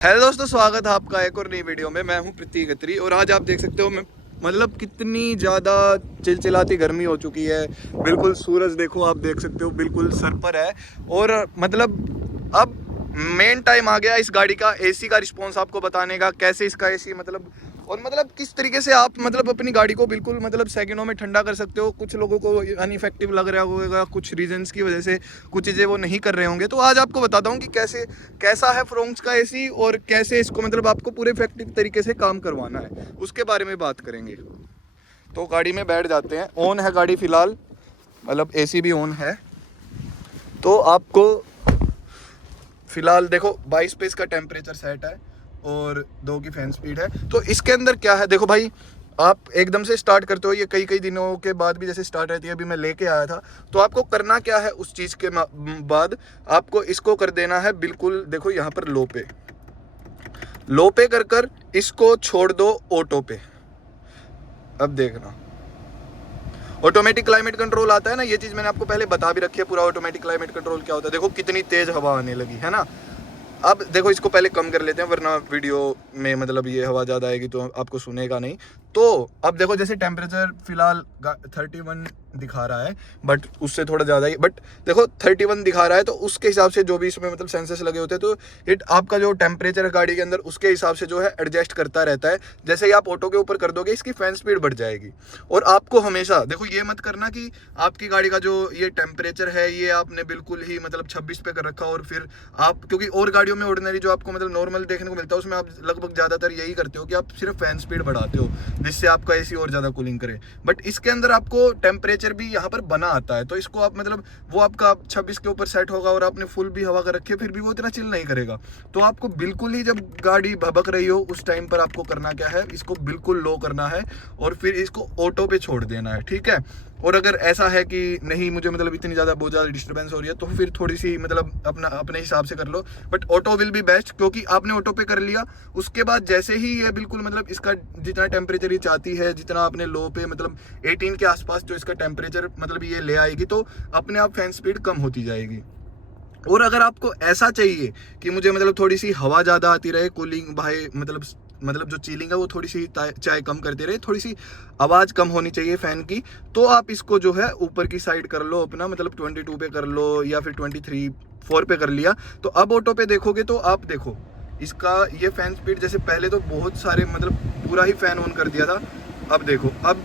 Hello दोस्तों, स्वागत है आपका एक और नई वीडियो में। मैं हूं प्रतीक अत्री और आज आप देख सकते हो मैं मतलब कितनी ज़्यादा चिलचिलाती गर्मी हो चुकी है। बिल्कुल सूरज देखो, आप देख सकते हो बिल्कुल सर पर है। और मतलब अब मेन टाइम आ गया इस गाड़ी का एसी का रिस्पॉन्स आपको बताने का, कैसे इसका एसी मतलब और मतलब किस तरीके से आप मतलब अपनी गाड़ी को बिल्कुल मतलब सेकंडों में ठंडा कर सकते हो। कुछ लोगों को अनइफेक्टिव लग रहा होगा, कुछ रीजंस की वजह से कुछ चीज़ें वो नहीं कर रहे होंगे। तो आज आपको बताता हूँ कि कैसा है फ्रोंक्स का एसी और कैसे इसको मतलब आपको पूरे इफेक्टिव तरीके से काम करवाना है, उसके बारे में बात करेंगे। तो गाड़ी में बैठ जाते हैं। ऑन है गाड़ी फिलहाल, मतलब एसी भी ऑन है। तो आपको फिलहाल देखो 22 पे इसका टेम्परेचर सेट है और 2 की फैन स्पीड है। तो इसके अंदर क्या है देखो भाई, आप एकदम से स्टार्ट करते हो, ये कई कई दिनों के बाद भी जैसे स्टार्ट रहती है। अभी मैं लेके आया था। तो आपको करना क्या है, उस चीज़ के बाद आपको इसको कर देना है बिल्कुल, देखो यहाँ पर लो पे कर इसको छोड़ दो ऑटो पे। अब देखना ऑटोमेटिक क्लाइमेट कंट्रोल आता है ना, ये चीज़ मैंने आपको पहले बता भी रखी है पूरा ऑटोमेटिक क्लाइमेट कंट्रोल क्या होता है। देखो कितनी तेज़ हवा आने लगी है ना। अब देखो इसको पहले कम कर लेते हैं, वरना वीडियो में मतलब ये हवा ज़्यादा आएगी तो आपको सुनेगा नहीं। तो अब देखो जैसे टेम्परेचर फिलहाल 31 दिखा रहा है, बट उससे थोड़ा ज़्यादा ही, बट देखो 31 दिखा रहा है। तो उसके हिसाब से जो भी इसमें मतलब सेंसर्स लगे होते हैं, तो इट आपका जो टेम्परेचर है गाड़ी के अंदर उसके हिसाब से जो है एडजस्ट करता रहता है। जैसे ही आप ऑटो के ऊपर कर दोगे इसकी फैन स्पीड बढ़ जाएगी। और आपको हमेशा देखो ये मत करना कि आपकी गाड़ी का जो ये टेम्परेचर है ये आपने बिल्कुल ही मतलब 26 पे कर रखा और फिर आप, क्योंकि और गाड़ियों में ऑर्डिनरी जो आपको मतलब नॉर्मल देखने को मिलता है उसमें आप लगभग ज़्यादातर यही करते हो कि आप सिर्फ फैन स्पीड बढ़ाते हो जिससे आपका एसी और ज़्यादा कूलिंग करे। बट इसके अंदर आपको टेम्परेचर भी यहाँ पर बना आता है। तो इसको आप मतलब वो आपका 26 के ऊपर सेट होगा और आपने फुल भी हवा कर रखी है फिर भी वो इतना चिल नहीं करेगा। तो आपको बिल्कुल ही जब गाड़ी भबक रही हो उस टाइम पर आपको करना क्या है, इसको बिल्कुल लो करना है और फिर इसको ऑटो पे छोड़ देना है, ठीक है। और अगर ऐसा है कि नहीं मुझे मतलब इतनी ज़्यादा बहुत ज़्यादा डिस्टर्बेंस हो रही है तो फिर थोड़ी सी मतलब अपने हिसाब से कर लो। But auto will be best, क्योंकि आपने ऑटो पे कर लिया उसके बाद जैसे ही ये बिल्कुल मतलब इसका जितना टेम्परेचर ये चाहती है, जितना आपने लो पे मतलब 18 के आसपास जो इसका टेम्परेचर मतलब ये ले आएगी, तो अपने आप फैन स्पीड कम होती जाएगी। और अगर आपको ऐसा चाहिए कि मुझे मतलब थोड़ी सी हवा ज़्यादा आती रहे, कूलिंग भाई मतलब जो चीलिंग है वो थोड़ी सी चाहे कम करते रहे, थोड़ी सी आवाज़ कम होनी चाहिए फ़ैन की, तो आप इसको जो है ऊपर की साइड कर लो अपना, मतलब 22 पे कर लो या फिर 4 पे कर लिया। तो अब ऑटो पे देखोगे तो आप देखो इसका ये फ़ैन स्पीड, जैसे पहले तो बहुत सारे मतलब पूरा ही फ़ैन ऑन कर दिया था। अब देखो अब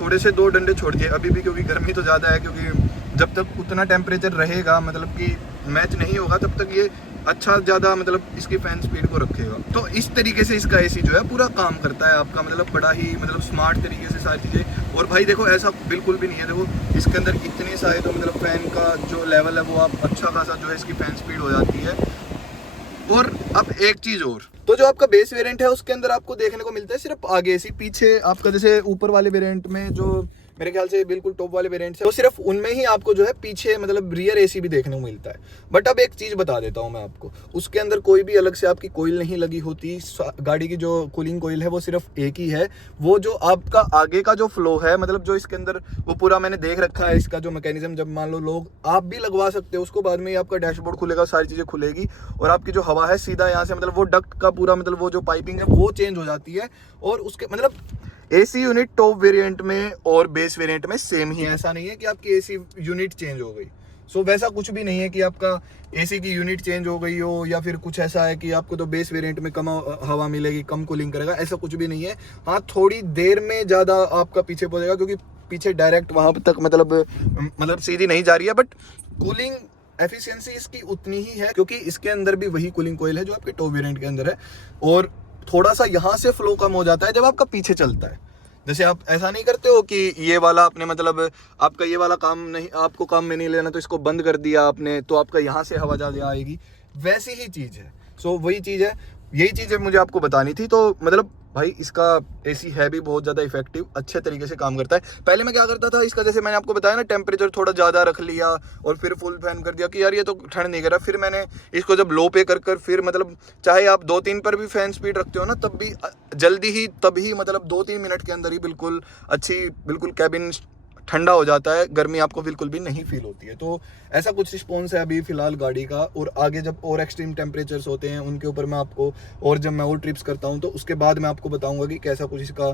थोड़े से 2 डंडे छोड़ दिए अभी भी, क्योंकि गर्मी तो ज़्यादा है, क्योंकि जब तक उतना टेम्परेचर रहेगा मतलब कि मैच नहीं होगा तब तक ये अच्छा ज़्यादा मतलब इसकी फैन स्पीड को रखेगा। तो इस तरीके से इसका एसी जो है पूरा काम करता है आपका, मतलब बड़ा ही मतलब स्मार्ट तरीके से सारी चीज़ें। और भाई देखो ऐसा बिल्कुल भी नहीं है, देखो इसके अंदर इतने सारे तो मतलब फ़ैन का जो लेवल है वो आप अच्छा खासा जो है इसकी फैन स्पीड हो जाती है। और अब एक चीज और, तो जो आपका बेस वेरिएंट है उसके अंदर आपको देखने को मिलता है सिर्फ आगे एसी, पीछे आपका जैसे ऊपर वाले वेरिएंट में जो मेरे ख्याल से बिल्कुल टॉप वाले वेरिएंट है तो सिर्फ उनमें ही आपको जो है पीछे मतलब रियर एसी भी देखने को मिलता है। बट अब एक चीज बता देता हूं मैं आपको, उसके अंदर कोई भी अलग से आपकी कोईल नहीं लगी होती। गाड़ी की जो कूलिंग कोईल है वो सिर्फ एक ही है। वो जो आपका आगे का जो फ्लो है, मतलब जो इसके अंदर वो पूरा मैंने देख रखा है इसका जो मैकेनिज्म, जब मान लो लोग आप भी लगवा सकते हो उसको, बाद में ही आपका डैशबोर्ड खुलेगा, सारी चीजें खुलेगी और आपकी जो हवा है सीधा यहाँ से मतलब वो डक्ट का पूरा मतलब वो जो पाइपिंग है वो चेंज हो जाती है। और उसके मतलब एसी यूनिट टॉप वेरिएंट में और बेस वेरिएंट में सेम ही है। ऐसा नहीं है कि आपकी एसी यूनिट चेंज हो गई। सो वैसा कुछ भी नहीं है कि आपका एसी की यूनिट चेंज हो गई हो या फिर कुछ ऐसा है कि आपको तो बेस वेरिएंट में कम हवा मिलेगी, कम कूलिंग करेगा, ऐसा कुछ भी नहीं है। हाँ थोड़ी देर में ज़्यादा आपका पीछे पहुंचेगा क्योंकि पीछे डायरेक्ट वहां तक मतलब सीधी नहीं जा रही है, बट कूलिंग एफिशिएंसी इसकी उतनी ही है क्योंकि इसके अंदर भी वही कूलिंग कोयल है जो आपके टॉप वेरिएंट के अंदर है। और थोड़ा सा यहाँ से फ्लो कम हो जाता है जब आपका पीछे चलता है। जैसे आप ऐसा नहीं करते हो कि ये वाला आपने मतलब आपका ये वाला काम नहीं, आपको काम में नहीं लेना तो इसको बंद कर दिया आपने तो आपका यहाँ से हवा ज़्यादा आएगी, वैसी ही चीज़ है। सो वही चीज़ है, यही चीज़ मुझे आपको बतानी थी। तो मतलब भाई इसका एसी है भी बहुत ज़्यादा इफेक्टिव, अच्छे तरीके से काम करता है। पहले मैं क्या करता था इसका, जैसे मैंने आपको बताया ना, टेम्परेचर थोड़ा ज़्यादा रख लिया और फिर फुल फैन कर दिया कि यार ये तो ठंड नहीं कर रहा। फिर मैंने इसको जब लो पे कर फिर मतलब चाहे आप 2-3 पर भी फैन स्पीड रखते हो ना, तब भी जल्दी ही तभी मतलब 2-3 मिनट के अंदर ही बिल्कुल अच्छी बिल्कुल कैबिन ठंडा हो जाता है, गर्मी आपको बिल्कुल भी नहीं फील होती है। तो ऐसा कुछ रिस्पॉन्स है अभी फिलहाल गाड़ी का। और आगे जब और एक्सट्रीम टेम्परेचर्स होते हैं उनके ऊपर मैं आपको, और जब मैं और ट्रिप्स करता हूँ तो उसके बाद मैं आपको बताऊंगा कि कैसा कुछ इसका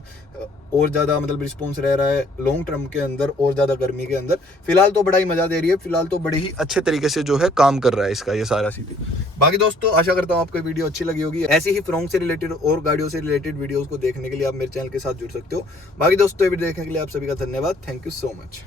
और ज़्यादा मतलब रिस्पॉन्स रह रहा है लॉन्ग टर्म के अंदर और ज़्यादा गर्मी के अंदर। फिलहाल तो बड़ा ही मज़ा दे रही है, फिलहाल तो बड़े ही अच्छे तरीके से जो है काम कर रहा है इसका ये सारा सीधी। बाकी दोस्तों आशा करता हूँ आपको वीडियो अच्छी लगी होगी। ऐसी ही फ्रोंग से रिलेटेड और गाड़ियों से रिलेटेड वीडियोस को देखने के लिए आप मेरे चैनल के साथ जुड़ सकते हो। बाकी दोस्तों ये वीडियो देखने के लिए आप सभी का धन्यवाद। Thank you so much.